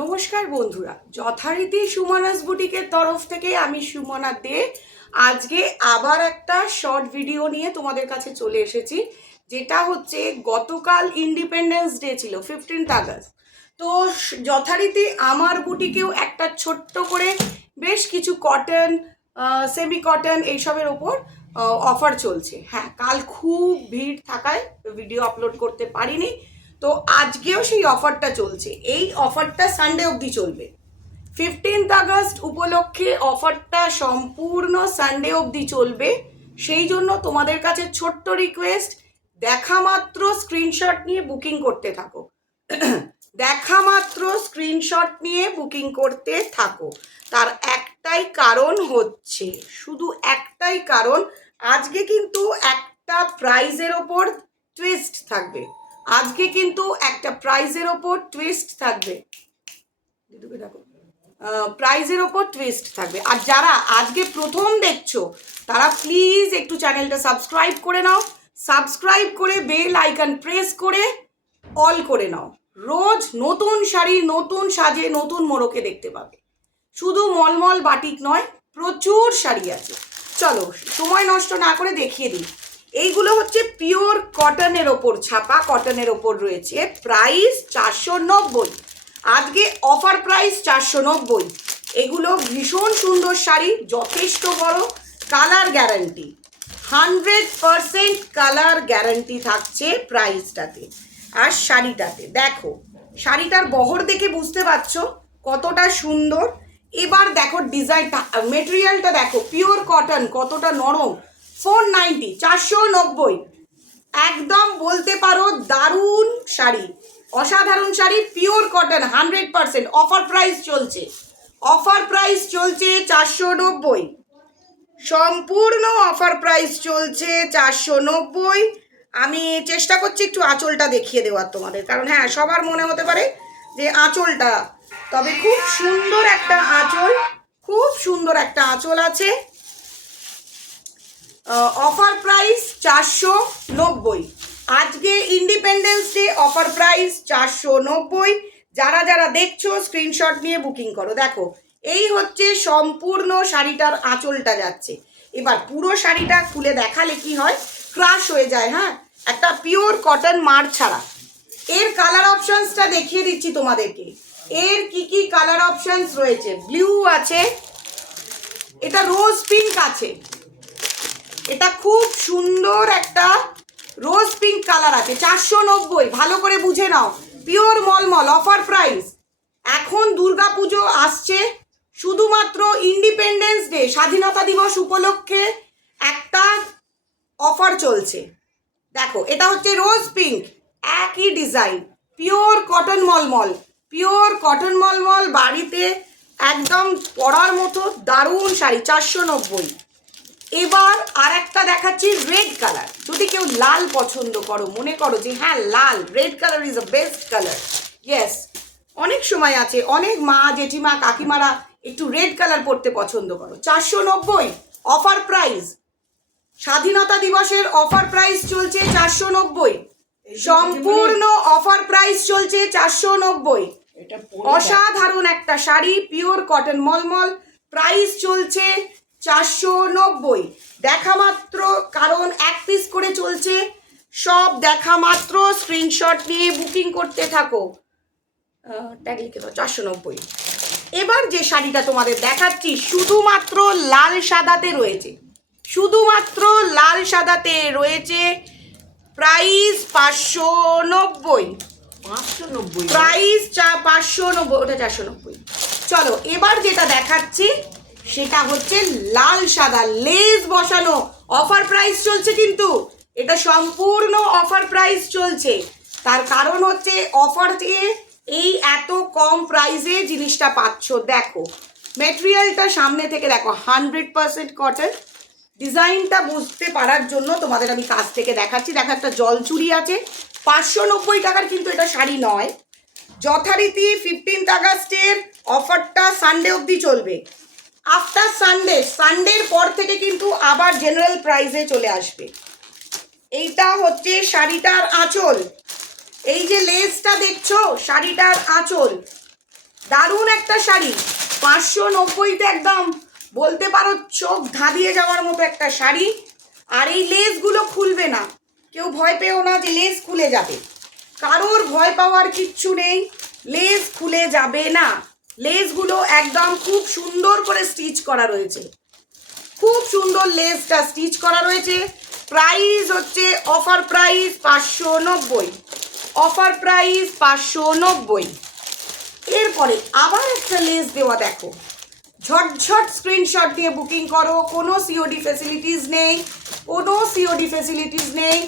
নমস্কার বন্ধুরা, যথারীতি সুমনাস বুটিকের তরফ থেকে আমি সুমনা দে আজকে আবার একটা শর্ট ভিডিও নিয়ে তোমাদের কাছে চলে এসেছি। যেটা হচ্ছে গতকাল ইন্ডিপেন্ডেন্স ডে ছিল 15th আগস্ট। তো যথারীতি আমার বুটিকেও একটা ছোট্ট করে বেশ কিছু কটন, সেমি কটন এইসবের ওপর অফার চলছে। হ্যাঁ, কাল খুব ভিড় থাকায় ভিডিও আপলোড করতে পারিনি, তো আজকেও সেই অফারটা চলছে। এই অফারটা সানডে অবধি চলবে। 15th আগস্ট উপলক্ষে অফারটা সম্পূর্ণ সানডে অবধি চলবে। সেই জন্য তোমাদের কাছে ছোট্ট রিকোয়েস্ট, দেখা মাত্র স্ক্রিনশট নিয়ে বুকিং করতে থাকো। দেখা মাত্র স্ক্রিনশট নিয়ে বুকিং করতে থাকো। তার একটাই কারণ হচ্ছে, শুধু একটাই কারণ, আজকে কিন্তু একটা প্রাইজের ওপর টুইস্ট থাকবে। আজকে কিন্তু একটা প্রাইজের ওপর টুইস্ট থাকবে, প্রাইজের ওপর টুইস্ট থাকবে। আর যারা আজকে প্রথম দেখছো তারা প্লিজ একটু চ্যানেলটা সাবস্ক্রাইব করে নাও। সাবস্ক্রাইব করে বেল আইকন প্রেস করে অল করে নাও। রোজ নতুন শাড়ি, নতুন সাজে, নতুন মোড়কে দেখতে পাবে। শুধু মলমল বাটিক নয়, প্রচুর শাড়ি আছে। চলো সময় নষ্ট না করে দেখিয়ে দিই। এইগুলো হচ্ছে পিওর কটনের ওপর ছাপা, কটনের ওপর রয়েছে। প্রাইস 490, আজকে অফার প্রাইস 490। এগুলো ভীষণ সুন্দর শাড়ি, যথেষ্ট বড়, কালার গ্যারান্টি, 100% কালার গ্যারান্টি থাকছে প্রাইসটাতে। আর শাড়িটাতে দেখো, শাড়িটার বহর দেখে বুঝতে পারছো কতটা সুন্দর। এবার দেখো ডিজাইনটা, মেটেরিয়ালটা দেখো, পিওর কটন কতটা নরম। 490, 490, একদম বলতে পারো দারুণ শাড়ি, অসাধারণ sari, pure cotton 100%। Offer price চলছে, অফার প্রাইস চলছে 490, সম্পূর্ণ অফার প্রাইস চলছে 490। আমি চেষ্টা করছি একটু আঁচলটা দেখিয়ে দেওয়ার তোমাদের, কারণ হ্যাঁ সবার মনে হতে পারে যে আঁচলটা, তবে খুব সুন্দর একটা আঁচল, খুব সুন্দর একটা আঁচল আছে। অফার প্রাইস 490, আজকে ইন্ডিপেন্ডেন্স ডে, অফার প্রাইস 490। যারা যারা দেখছো স্ক্রিনশট নিয়ে বুকিং করো। দেখো এই হচ্ছে সম্পূর্ণ শাড়িটার আঁচলটা যাচ্ছে। এবার পুরো শাড়িটা খুলে দেখালে কি হয়, ক্রাশ হয়ে যায়। হ্যাঁ, একটা পিওর কটন মার ছাড়া। এর কালার অপশনসটা দেখিয়ে দিচ্ছি তোমাদেরকে। এর কি কি কালার অপশনস রয়েছে। ব্লু আছে, এটা রোজ পিঙ্ক আছে, এটা খুব সুন্দর একটা রোজ পিঙ্ক কালার আছে। 490, ভালো করে বুঝে নাও, পিওর মলমল, অফার প্রাইস। এখন দুর্গা পুজো আসছে, শুধুমাত্র ইন্ডিপেন্ডেন্স ডে, স্বাধীনতা দিবস উপলক্ষে একটা অফার চলছে। দেখো এটা হচ্ছে রোজ পিঙ্ক, একই design, pure cotton mulmul, pure cotton mulmul, বাড়িতে একদম পরার মতো দারুণ শাড়ি, 490। এবার আর একটা দেখাচ্ছি রেড কালার। যদি কেউ লাল পছন্দ করো, মনে করো যে হ্যাঁ লাল, red colour is the best colour, yes, অনেক সময় আছে, অনেক মা জেঠিমা কাকিমারা একটু রেড কালার পরতে পছন্দ করো। 490 অফার প্রাইস, স্বাধীনতা দিবসের অফার প্রাইস চলছে 490, সম্পূর্ণ অফার প্রাইস চলছে 490। অসাধারণ একটা শাড়ি, পিওর কটন মলমল, প্রাইস চলছে 490। দেখা মাত্র, কারণ এক পিস করে চলছে, সব দেখা মাত্র স্ক্রিনশট নিয়ে বুকিং করতে থাকো। ট্যাগ লিখে দাও 490। এবার যে শাড়িটা তোমাদের দেখাচ্ছি শুধুমাত্র লাল সাদাতে রয়েছে, শুধুমাত্র লাল সাদাতে রয়েছে। প্রাইস 590, 590 প্রাইস 590, ওটা 490। চলো এবার যেটা দেখাচ্ছি সেটা হচ্ছে লাল সাদা লেস বসানো, অফার প্রাইস চলছে, কিন্তু এটা সম্পূর্ণ অফার প্রাইস চলছে। তার কারণ হচ্ছে অফার দিয়ে এই এত কম প্রাইসে জিনিসটা পাচ্ছ। দেখো মেটেরিয়ালটা সামনে থেকে দেখো, 100% কটন। ডিজাইনটা বুঝতে পারার জন্য তোমাদের আমি কাছ থেকে দেখাচ্ছি। দেখো একটা জলচুরি আছে, 590 টাকার কিন্তু এটা শাড়ি নয়। যথারীতি 15th আগস্টের অফারটা সানডে অবধি চলবে। আফটার সানডে, সানডের পর থেকে কিন্তু আবার জেনারেল প্রাইসে চলে আসবে। এইটা হচ্ছে শাড়িটার আঁচল, এই যে লেসটা দেখছো শাড়িটার আঁচল, দারুণ একটা শাড়ি, 590-তে একদম বলতে পারো চোখ ধাঁধিয়ে যাওয়ার মতো একটা শাড়ি। আর এই লেসগুলো খুলবে না, কেউ ভয় পেও না যে লেস খুলে যাবে, কারোর ভয় পাওয়ার কিচ্ছু নেই, লেস খুলে যাবে না। লেসগুলো একদম খুব সুন্দর করে স্টিচ করা রয়েছে, খুব সুন্দর লেসটা স্টিচ করা রয়েছে। প্রাইস হচ্ছে অফার প্রাইস 590, অফার প্রাইস 590। এরপরে আবার একটা লেস দেওয়া দেখো, ঝটঝট স্ক্রিনশট দিয়ে বুকিং করো, কোনো সিওডি ফ্যাসিলিটিস নেই, কোনো সিওডি ফ্যাসিলিটিস নেই।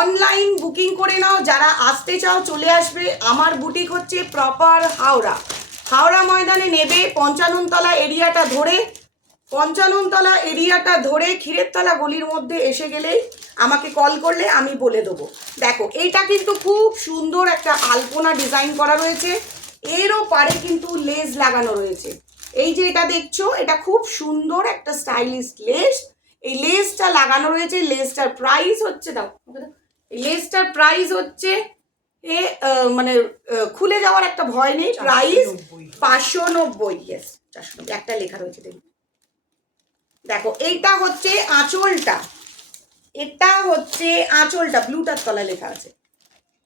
অনলাইন বুকিং করে নাও, যারা আসতে চাও চলে আসবে। আমার বুটিক হচ্ছে প্রপার হাওড়া, হাওড়া ময়দানে নেবে, পঞ্চাননতলা এরিয়াটা ধরে, পঞ্চাননতলা এরিয়াটা ধরে ক্ষীরেরতলা গলির মধ্যে এসে গেলেই আমাকে কল করলে আমি বলে দেবো। দেখো এইটা কিন্তু খুব সুন্দর একটা আলপনা ডিজাইন করা রয়েছে, এরও পারে কিন্তু লেস লাগানো রয়েছে। এই যে এটা দেখছো, এটা খুব সুন্দর একটা স্টাইলিশ লেস, এই লেসটা লাগানো রয়েছে। লেসটার প্রাইস হচ্ছে, দাও এই লেসটার প্রাইস হচ্ছে মানে খুলে যাওয়ার একটা ভয় নেই, প্রাইস 590। ইয়েস 490, একটা লেখা রয়েছে দেখুন। দেখো এইটা হচ্ছে আঁচলটা, এটা হচ্ছে আঁচলটা, ব্লুটার তলায় লেখা আছে,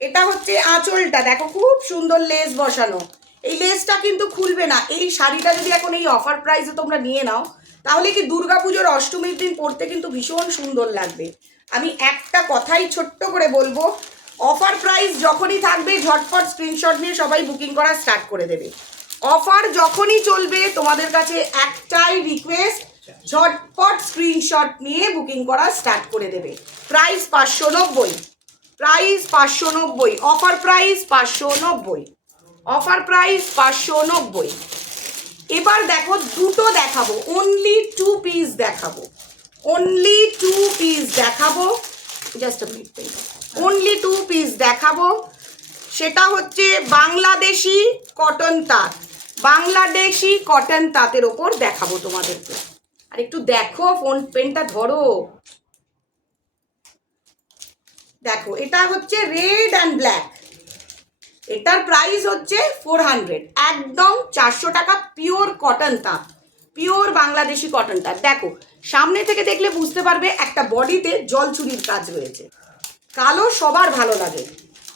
এটা হচ্ছে আঁচলটা। দেখো খুব সুন্দর লেস বসানো, এই লেসটা কিন্তু খুলবে না। এই শাড়িটা যদি এখন এই অফার প্রাইসে তোমরা নিয়ে নাও, তাহলে কি দুর্গাপুজোর অষ্টমীর দিন পরতে কিন্তু ভীষণ সুন্দর লাগবে। আমি একটা কথাই ছোট্ট করে বলবো, অফার প্রাইস যখনই থাকবে ঝটপট স্ক্রিনশট নিয়ে সবাই বুকিং করা স্টার্ট করে দেবে। অফার যখনই চলবে তোমাদের কাছে একটাই রিকোয়েস্ট, ঝটপট স্ক্রিনশট নিয়ে বুকিং করা স্টার্ট করে দেবে। Price 590, price 590, offer price 590, offer price 590। এবার দেখো দুটো দেখাবো, অনলি 2 পিস দেখাবো, অনলি 2 পিস দেখাবো, just a minute, only 2 piece দেখাবো। সেটা হচ্ছে বাংলাদেশি কটন তাঁত, বাংলাদেশি কটন তাঁতের ওপর দেখাবো তোমাদেরকে। আর একটু দেখো, ফোন পেনটা ধরো, দেখো এটা হচ্ছে রেড অ্যান্ড ব্ল্যাক, এটার প্রাইস হচ্ছে 400, একদম 400 টাকা, পিওর কটন তাঁত, পিওর বাংলাদেশি কটন তাঁত। দেখো সামনে থেকে দেখলে বুঝতে পারবে একটা বডিতে জলচুরির কাজ রয়েছে, কালো সবার ভালো লাগে,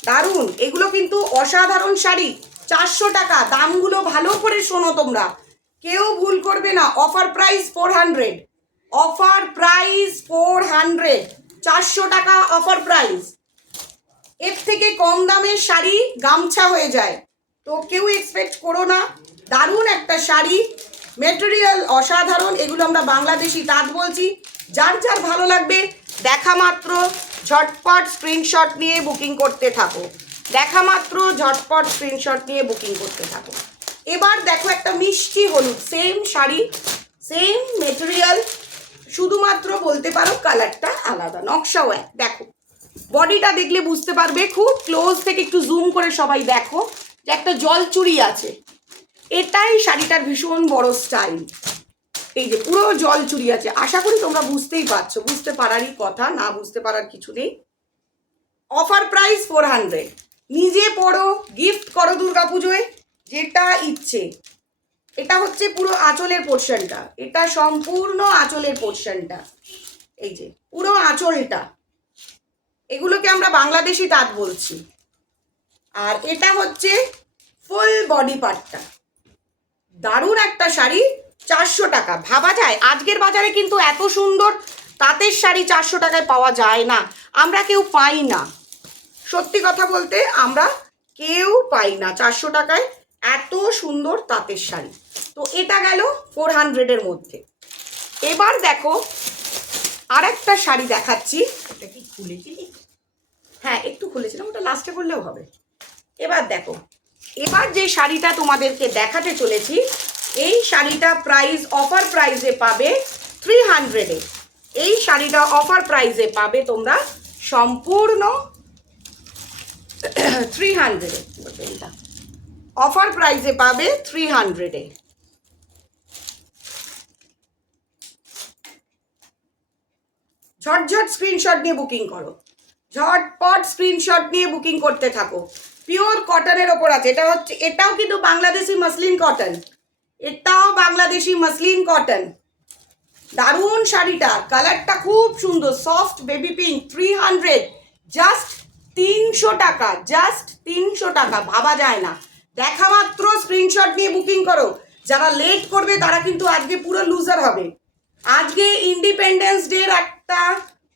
দারুণ। এগুলো কিন্তু অসাধারণ শাড়ি, 400 টাকা। দামগুলো ভালো করে শোনো তোমরা, কেউ ভুল করবে না। অফার প্রাইস 400, অফার প্রাইস 400, 400 টাকা অফার প্রাইস। এর থেকে কম দামের শাড়ি গামছা হয়ে যায়, তো কেউ এক্সপেক্ট করো না। দারুণ একটা শাড়ি, মেটেরিয়াল অসাধারণ। এগুলো আমরা বাংলাদেশি তাঁত বলছি। যার যার ভালো লাগবে দেখা মাত্র ঝটপট স্ক্রিনশট নিয়ে বুকিং করতে থাকো, দেখা মাত্র ঝটপট স্ক্রিনশট নিয়ে বুকিং করতে থাকো। এবার দেখো একটা মিষ্টি হলুদ, সেম শাড়ি, সেম মেটেরিয়াল, শুধুমাত্র বলতে পারো কালারটা আলাদা, নকশাও এক। দেখো বডিটা দেখলে বুঝতে পারবে, খুব ক্লোজ থেকে একটু জুম করে সবাই দেখো যে একটা জলচুরি আছে, এটাই শাড়িটার ভীষণ বড় স্টাইল। এই যে পুরো জলচুরি আছে, আশা করি তোমরা বুঝতেই পারছো, বুঝতে পারারই কথা, না বুঝতে পারার কিছু নেই। অফার প্রাইস 400, নিজে পড়ো, গিফট করো দুর্গাপুজোয়, যেটা ইচ্ছে। এটা হচ্ছে পুরো আঁচলের পোর্শনটা, এটা সম্পূর্ণ আঁচলের পোর্শনটা, এই যে পুরো আঁচলটা, এগুলোকে আমরা বাংলাদেশি তাঁত বলছি। আর এটা হচ্ছে ফুল বডি পার্টটা, দারুণ একটা শাড়ি, 400 টাকা। ভাবা যায় আজকের বাজারে কিন্তু এত সুন্দর তাঁতের শাড়ি 400 টাকায় পাওয়া যায় না, আমরা কেউ পাই না, সত্যি কথা বলতে আমরা কেউ পাই না 400 টাকায় এত সুন্দর তাঁতের শাড়ি। তো এটা গেল 400-এর মধ্যে। এবার দেখো আর একটা শাড়ি দেখাচ্ছি, এটা কি খুলেছিলি? হ্যাঁ একটু খুলেছিলাম, ওটা লাস্টে করলেও হবে। এবার দেখো, এবার যে শাড়িটা তোমাদেরকে দেখাতে চলেছি, এই শাড়িটা প্রাইস অফার প্রাইসে পাবে 300-এ। এই শাড়িটা অফার প্রাইসে পাবে তোমরা সম্পূর্ণ 300-এ, অফার প্রাইসে পাবে 300-এ। ঝটঝট স্ক্রিনশট নিয়ে বুকিং করো, ঝটপট স্ক্রিনশট নিয়ে বুকিং করতে থাকো। পিওর কটনের ওপর আছে। এটা হচ্ছে, এটাও কিন্তু বাংলাদেশি মসলিন কটন, এটাও বাংলাদেশি মসলিন কটন। দারুণ শাড়িটা, কালারটা খুব সুন্দর, সফট বেবি পিঙ্ক, 300, জাস্ট 300 টাকা, জাস্ট 300 টাকা, ভাবা যায় না। দেখা মাত্র স্ক্রিনশট নিয়ে বুকিং করো। যারা লেট করবে তারা কিন্তু আজকে পুরো লুজার হবে। আজকে ইন্ডিপেন্ডেন্স ডের একটা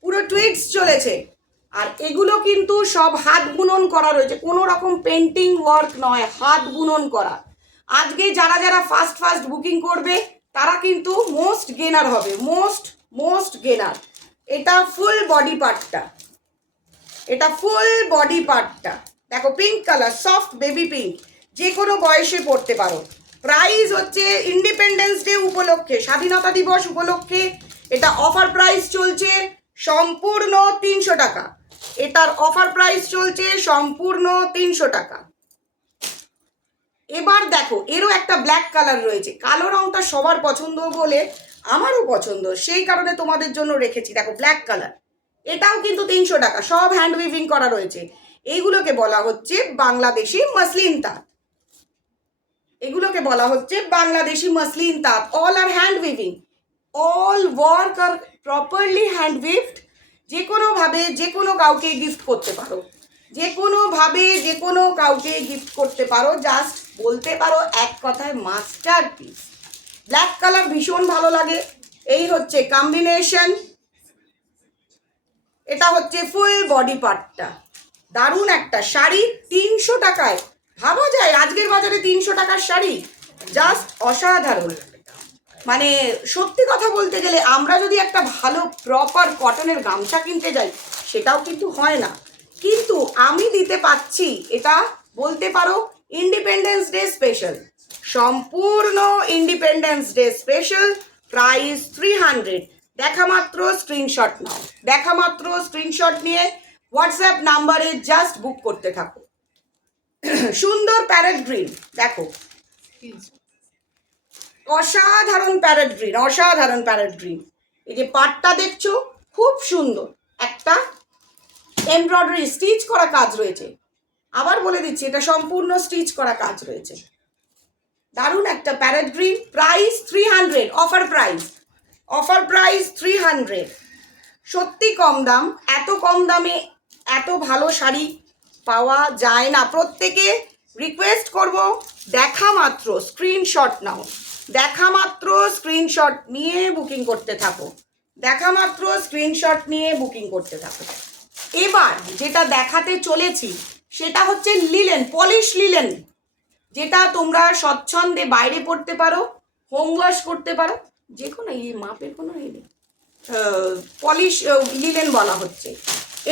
পুরো টুইটস চলেছে, আর এগুলো কিন্তু সব হাত বুনন করা রয়েছে, কোনো রকম পেন্টিং ওয়ার্ক নয়, হাত বুনন করা। আজকে যারা যারা ফার্স্ট ফার্স্ট বুকিং করবে তারা কিন্তু মোস্ট গেনার হবে, মোস্ট গেনার। এটা ফুল বডি পার্টটা, এটা ফুল বডি পার্টটা দেখো, pink colour, soft baby pink, যে কোনো বয়সে পড়তে পারো। প্রাইস হচ্ছে ইন্ডিপেন্ডেন্স ডে উপলক্ষে, স্বাধীনতা দিবস উপলক্ষে এটা অফার প্রাইস চলছে সম্পূর্ণ 300 টাকা। এটার অফার প্রাইস চলছে সম্পূর্ণ 300 টাকা। এবার দেখো, এরও একটা ব্ল্যাক কালার রয়েছে, কালো রংটা সবার পছন্দ বলে আমারও পছন্দ, সেই কারণে তোমাদের জন্য রেখেছি। দেখো ব্ল্যাক কালার, এটাও কিন্তু 300 টাকা, সব হ্যান্ড উইভিং করা রয়েছে। এইগুলোকে বলা হচ্ছে বাংলাদেশি মসলিন তাঁত, এগুলোকে বলা হচ্ছে বাংলাদেশি মসলিন তাঁত। অল আর হ্যান্ড উইভিং, অল ওয়ার্ক আর প্রপারলি হ্যান্ড উইভড। যে কোনোভাবে যে কোনো কাউকে গিফট করতে পারো, যে কোনোভাবে যে কোনো কাউকে গিফট করতে পারো, জাস্ট বলতে পারো এক কথায় মাস্টারপিস। ব্ল্যাক কালার ভীষণ ভালো লাগে, এই হচ্ছে কম্বিনেশন। এটা হচ্ছে ফুল বডি পার্টটা, দারুণ একটা শাড়ি 300 টাকায়। ভাবা যায় আজকের বাজারে 300 টাকার শাড়ি, জাস্ট অসাধারণ। মানে সত্যি কথা বলতে গেলে আমরা যদি একটা ভালো প্রপার কটনের গামছা কিনতে যাই সেটাও কিন্তু হয় না, কিন্তু আমি দিতে পাচ্ছি, এটা বলতে পারো ইন্ডিপেন্ডেন্স ডে স্পেশাল, সম্পূর্ণ ইন্ডিপেন্ডেন্স ডে স্পেশাল। প্রাইস 300। দেখা মাত্র স্ক্রিনশট নাও, দেখা মাত্র স্ক্রিনশট নিয়ে হোয়াটসঅ্যাপ নাম্বারে জাস্ট বুক করতে থাকো। সুন্দর প্যারেট গ্রিন, দেখো অসাধারণ প্যারেট গ্রিন, অসাধারণ প্যারেট গ্রিন। এই যে পাটটা দেখছো খুব সুন্দর, একটা এমব্রয়ডারি স্টিচ করা কাজ রয়েছে। আবার বলে দিচ্ছি, এটা সম্পূর্ণ স্টিচ করা কাজ রয়েছে। দারুণ একটা parrot green. Price 300, offer price, offer price 300। সত্যি কম দাম, এত কম দামে এত ভালো শাড়ি পাওয়া যায় না। প্রত্যেকে রিকোয়েস্ট করব, দেখা মাত্র স্ক্রিনশট নাও, দেখা মাত্র স্ক্রিনশট নিয়ে বুকিং করতে থাকো, দেখা মাত্র স্ক্রিনশট নিয়ে বুকিং করতে থাকো। এবার যেটা দেখাতে চলেছি সেটা হচ্ছে লিলেন, পলিশ লিলেন, যেটা তোমরা স্বচ্ছন্দে বাইরে পড়তে পারো, হোম ওয়াশ করতে পারো, যে কোনো এই মাপের কোনো নেই, পলিশ লিলেন বলা হচ্ছে।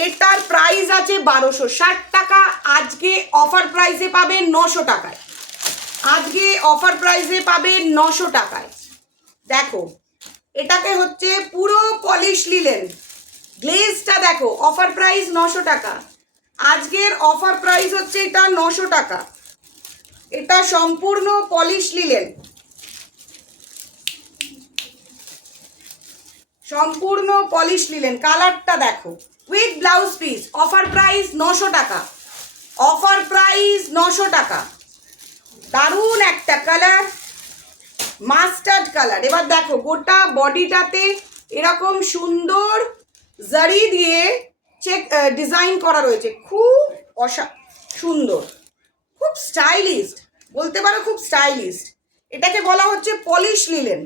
এটার প্রাইস আছে 1260 টাকা, আজকে অফার প্রাইসে পাবে 900 টাকায়, আজকে অফার প্রাইসে পাবে 900 টাকায়। দেখো এটাকে হচ্ছে পুরো পলিশ লিলেন, গ্লেজটা দেখো, অফার প্রাইস 900 টাকা, আজকের অফার প্রাইস হচ্ছে এটা 900 টাকা। এটা সম্পূর্ণ পলিশ লিলেন, সম্পূর্ণ পলিশ লিলেন। কালারটা দেখো, with blouse piece, offer price 900 টাকা, অফার প্রাইস 900 টাকা। দারুণ একটা কালার, মাস্টার্ড কালার। এবার দেখো গোটা বডিটাতে এরকম সুন্দর জারি দিয়ে চেক ডিজাইন করা রয়েছে, খুব সুন্দর, খুব স্টাইলিস্ট বলতে পারো, খুব স্টাইলিস্ট। এটাকে বলা হচ্ছে পলিশ লিলেন,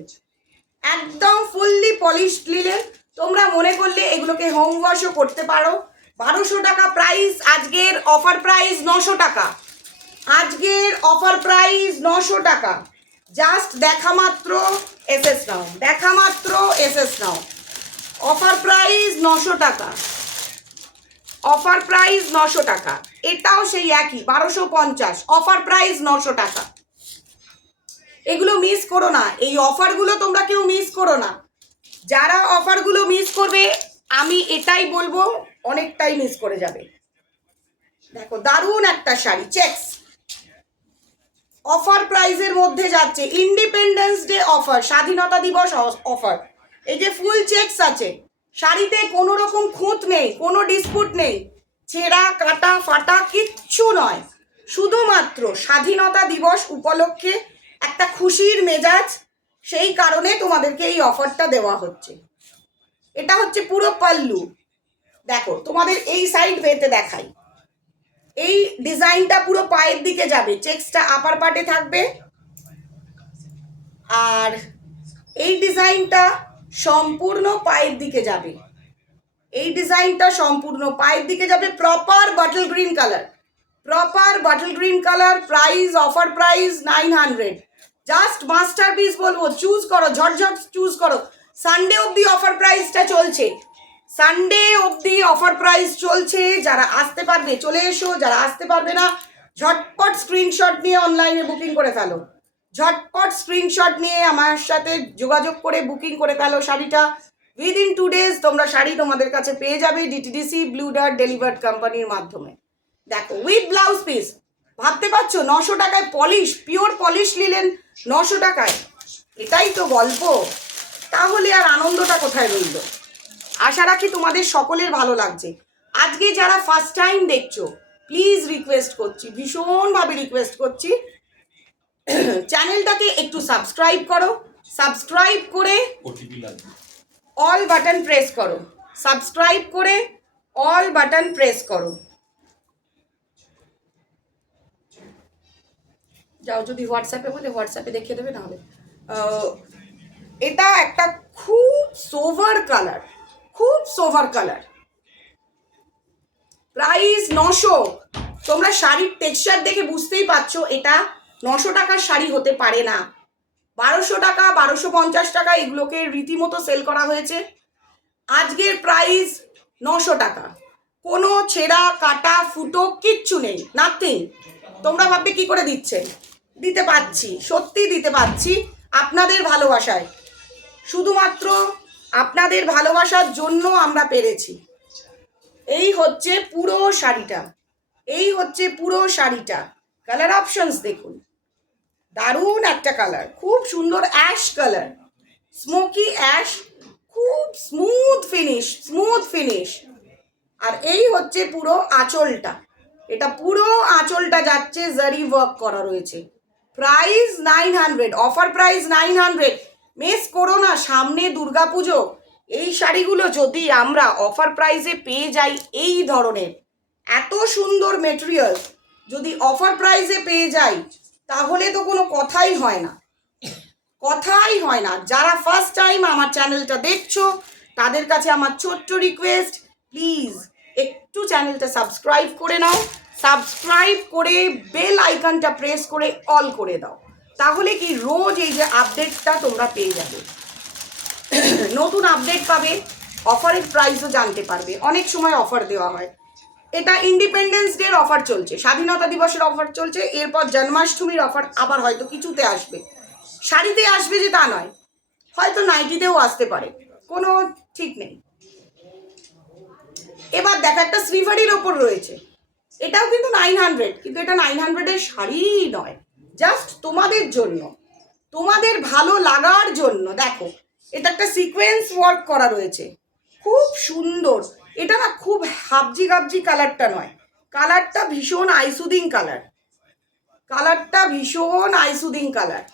একদম ফুললি পলিশ লিলেন। তোমরা মনে করলে এগুলোকে হোম ওয়াশও করতে পারো। 1200 টাকা প্রাইস, আজকের অফার প্রাইস 900 টাকা, আজকের অফার প্রাইস 900 টাকা। জাস্ট দেখা মাত্র এসএস নাও, দেখা মাত্র এসএস নাও। অফার প্রাইস 900 টাকা, অফার প্রাইস 900 টাকা। এটাও সেই একই 1250, অফার প্রাইস 900 টাকা। এগুলো মিস করো না, এই অফারগুলো তোমরা কেউ মিস করো না। যারা অফারগুলো মিস করবে আমি এটাই বলবো, অনেকটাই মিস করে যাবে। দেখো দারুণ একটা শাড়ি, চেকস, অফার প্রাইসের মধ্যে যাচ্ছে, ইন্ডিপেন্ডেন্স ডে অফার, স্বাধীনতা দিবস অফার। এই যে ফুল চেকস আছে শাড়িতে, কোনো রকম খুঁত নেই, কোনো ডিসপুট নেই, ছেঁড়া কাটা ফাটা কিচ্ছু নয়, শুধুমাত্র স্বাধীনতা দিবস উপলক্ষে একটা খুশির মেজাজ, সেই কারণে তোমাদেরকে এই অফারটা দেওয়া হচ্ছে। এটা হচ্ছে পুরো পাল্লু। দেখো তোমাদের এই সাইড বেতে দেখাই, এই ডিজাইনটা পুরো পায়ের দিকে যাবে, চেক্সটা আপার পার্টে থাকবে, আর এই ডিজাইনটা সম্পূর্ণ পায়ের দিকে যাবে। এই ডিজাইনটা সম্পূর্ণ পায়ের দিকে যাবে। Proper bottle green colour, proper bottle green colour. Price, offer price 900। Just masterpiece বলবো, চুজ করো, ঝটঝট চুজ করো। সানডে অবধি অফার প্রাইসটা চলছে, সানডে অবধি অফার প্রাইস চলছে। যারা আসতে পারবে চলে এসো, যারা আসতে পারবে না ঝটপট স্ক্রিনশট নিয়ে অনলাইনে বুকিং করে ফেলো। ঝটপট স্ক্রিনশট নিয়ে আমার সাথে যোগাযোগ করে বুকিং করে ফেলো শাড়িটা। উইদিন 2 days তোমরা শাড়ি তোমাদের কাছে পেয়ে যাবে ডিটিডিসি ব্লু ডার্ট ডেলিভার্ড কোম্পানির মাধ্যমে। দেখো উইথ ব্লাউজ পিস, ভাবতে পারছো 900 টাকায় পলিশ, পিওর পলিশ নিলেন 900 টাকায়, এটাই তো গল্প। তাহলে আর আনন্দটা কোথায় রইল? আশা রাখি তোমাদের সকলের ভালো লাগছে। আজকে যারা ফার্স্ট টাইম দেখছো, প্লিজ রিকোয়েস্ট করছি, ভীষণভাবে রিকোয়েস্ট করছি, চ্যানেলটাকে একটু সাবস্ক্রাইব করো। সাবস্ক্রাইব করে অল বাটন প্রেস করো, সাবস্ক্রাইব করে অল বাটন প্রেস করো। যাও, যদি হোয়াটসঅ্যাপে বলে হোয়াটসঅ্যাপে দেখিয়ে দেবে, নাহলে এটা একটা খুব সোভার কালার, খুব সোভার কালার। প্রাইস 900। তোমরা শাড়ির টেক্সচার দেখে বুঝতেই পারছো এটা 900 টাকার শাড়ি হতে পারে না। 1200 টাকা, 1250 টাকা এগুলোকে রীতিমতো সেল করা হয়েছে। আজকের প্রাইস 900 টাকা, কোনো ছেঁড়া কাটা ফুটো কিচ্ছু নেই, নাথিং। তোমরা ভাববে কি করে দিচ্ছে, দিতে পারছি, সত্যি দিতে পারছি আপনাদের ভালোবাসায়। শুধুমাত্র আপনাদের ভালোবাসার জন্য আমরা পেরেছি। এই হচ্ছে পুরো শাড়িটা, এই হচ্ছে পুরো শাড়িটা। কালার অপশনস দেখুন, দারুণ একটা কালার, খুব সুন্দর অ্যাশ কালার, স্মোকি অ্যাশ, খুব স্মুথ ফিনিশ, স্মুথ ফিনিশ। আর এই হচ্ছে পুরো আঁচলটা, এটা পুরো আঁচলটা যাচ্ছে জারি ওয়ার্ক করা রয়েছে। Price 900, offer price 900। মিস করো না, সামনে দুর্গাপুজো। এই শাড়িগুলো যদি আমরা অফার প্রাইসে পেয়ে যাই, এই ধরনের এত সুন্দর মেটেরিয়াল যদি অফার প্রাইসে পেয়ে যাই, তাহলে তো কোনো কথাই হয় না, কথাই হয় না। যারা ফার্স্ট টাইম আমার চ্যানেলটা দেখছো, তাদের কাছে আমার ছোট্ট রিকোয়েস্ট, প্লিজ একটু চ্যানেলটা সাবস্ক্রাইব করে নাও। সাবস্ক্রাইব করে বেল আইকনটা প্রেস করে অল করে দাও, তাহলে কি রোজ এই যে আপডেটটা তোমরা পেয়ে যাবে, নতুন আপডেট পাবে, অফারের প্রাইসও জানতে পারবে। অনেক সময় অফার দেওয়া হয়। এটা ইন্ডিপেন্ডেন্স ডের অফার চলছে, স্বাধীনতা দিবসের অফার চলছে, এরপর জন্মাষ্টমীর অফার আবার হয়তো কিছুতে আসবে। শাড়িতে আসবে যে তা নয়, হয়তো নাইটিতেও আসতে পারে, কোনো ঠিক নেই। এবার দেখো একটা শ্রীবাড়ির ওপর রয়েছে, এটাও কিন্তু 900, কিন্তু এটা 900-এর শাড়ি নয়, জাস্ট তোমাদের জন্য, তোমাদের ভালো লাগার জন্য। দেখো এটা একটা সিকোয়েন্স ওয়ার্ক করা রয়েছে, খুব সুন্দর। এটা না খুব হাবজি গাবজি কালারটা নয়, কালারটা ভীষণ আইসুদিং কালার, কালারটা ভীষণ eye soothing colour.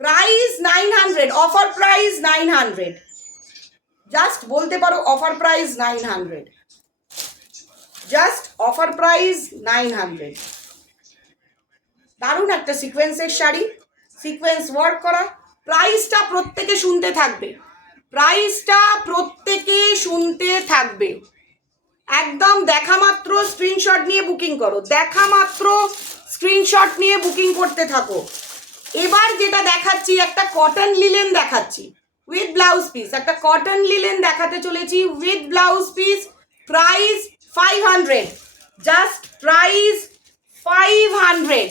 Price 900, offer price 900, just বলতে পারো offer price 900, just offer price 900। দারুণ একটা সিকোয়েন্সের শাড়ি, সিকোয়েন্স ওয়ার্ক করা। প্রাইসটা প্রত্যেকে শুনতে থাকবে, প্রাইসটা প্রত্যেকে শুনতে থাকবে। একদম দেখা মাত্র স্ক্রিনশট নিয়ে বুকিং করো, দেখা মাত্র স্ক্রিনশট নিয়ে বুকিং করতে থাকো। এবার যেটা দেখাচ্ছি, একটা কটন লিলেন দেখাচ্ছি উইথ ব্লাউজ পিস, একটা কটন লিলেন দেখাতে চলেছি with blouse piece. Price 500, just price 500।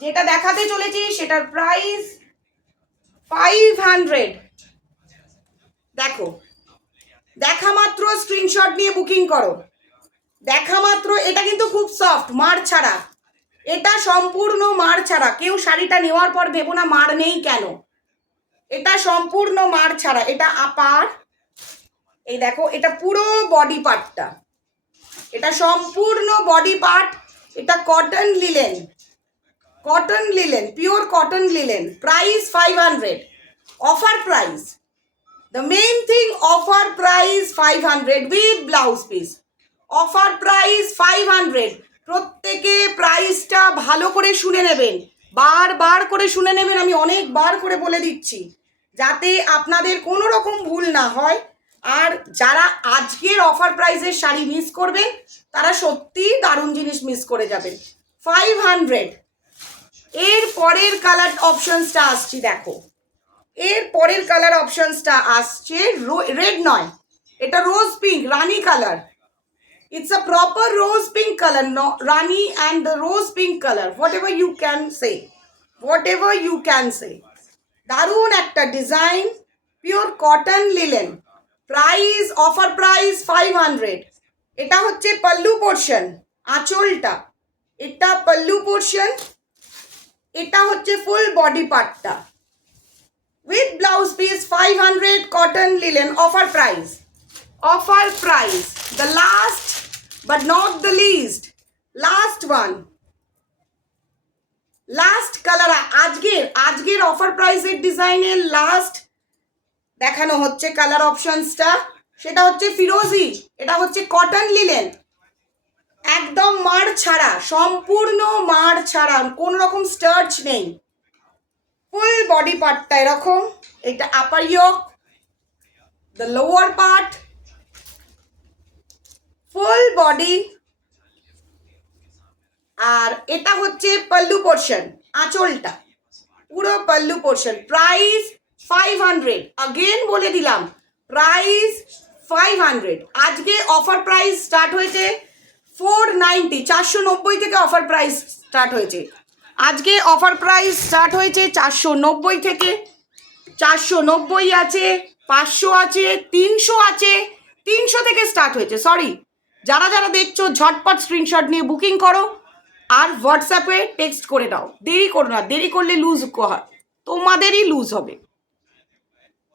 যেটা দেখাতে চলেছি সেটার প্রাইস 500। দেখো, দেখা মাত্র স্ক্রিনশট নিয়ে বুকিং করো, দেখা মাত্র। এটা কিন্তু খুব সফট, মার ছাড়া, এটা সম্পূর্ণ মার ছাড়া। কেউ শাড়িটা নেওয়ার পর ভেবো না মার নেই কেন, এটা সম্পূর্ণ মার ছাড়া। এটা আপার, এই দেখো এটা পুরো বডি পার্টটা, এটা সম্পূর্ণ বডি পার্ট। এটা cotton linen, cotton linen, pure cotton linen, price 500, offer price. The main thing, offer price 500 with blouse piece. Offer price 500. প্রত্যেকে প্রাইসটা ভালো করে শুনে নেবেন, বারবার করে শুনে নেবেন, আমি অনেকবার করে বলে দিচ্ছি যাতে আপনাদের কোনো রকম ভুল না হয়। আর যারা আজকের অফার প্রাইসের শাড়ি মিস করবেন তারা সত্যিই দারুণ জিনিস মিস করে যাবেন। 500। এর পরের কালার অপশনসটা আসছি, দেখো এর পরের কালার অপশনসটা আসছে রেড নয়, এটা rose pink, rani colour. It's a proper rose pink colour, rani and the rose pink colour, whatever you can say, whatever you can say. দারুণ একটা design, pure cotton linen, price offer price 500। এটা হচ্ছে pallu portion, আঁচলটা, এটা pallu portion, এটা হচ্ছে full body পার্টটা। With blouse piece 500, cotton linen, offer price. Offer price. The last but not the least. Last one. Last color. আজকের offer price এর ডিজাইনের লাস্ট দেখানো হচ্ছে কালার অপশনসটা, সেটা হচ্ছে ফিরোজি, এটা হচ্ছে কটন লিলেন, একদম মার ছাড়া, সম্পূর্ণ মার ছাড়া, কোন রকম স্টার্চ নেই। ফুল বডি পার্টটা এরকম, এটা upper yoke, the lower part, full body, আর এটা হচ্ছে পাল্লু পোর্শন, আঁচলটা পুরো পাল্লু পোর্শন। প্রাইস 500, আগেন বলে দিলাম প্রাইস 500। আজকে অফার প্রাইস স্টার্ট হয়েছে 490, 490 থেকে অফার প্রাইস স্টার্ট হয়েছে। আজকে অফার প্রাইস স্টার্ট হয়েছে 490 থেকে, 490 আছে, 500 আছে, 300 আছে, 300 থেকে স্টার্ট হয়েছে। সরি, যারা যারা দেখছো ঝটপট স্ক্রিনশট নিয়ে বুকিং করো আর হোয়াটসঅ্যাপে টেক্সট করে দাও, দেরি করো না, দেরি করলে লুজ হয়, তোমাদেরই লুজ হবে।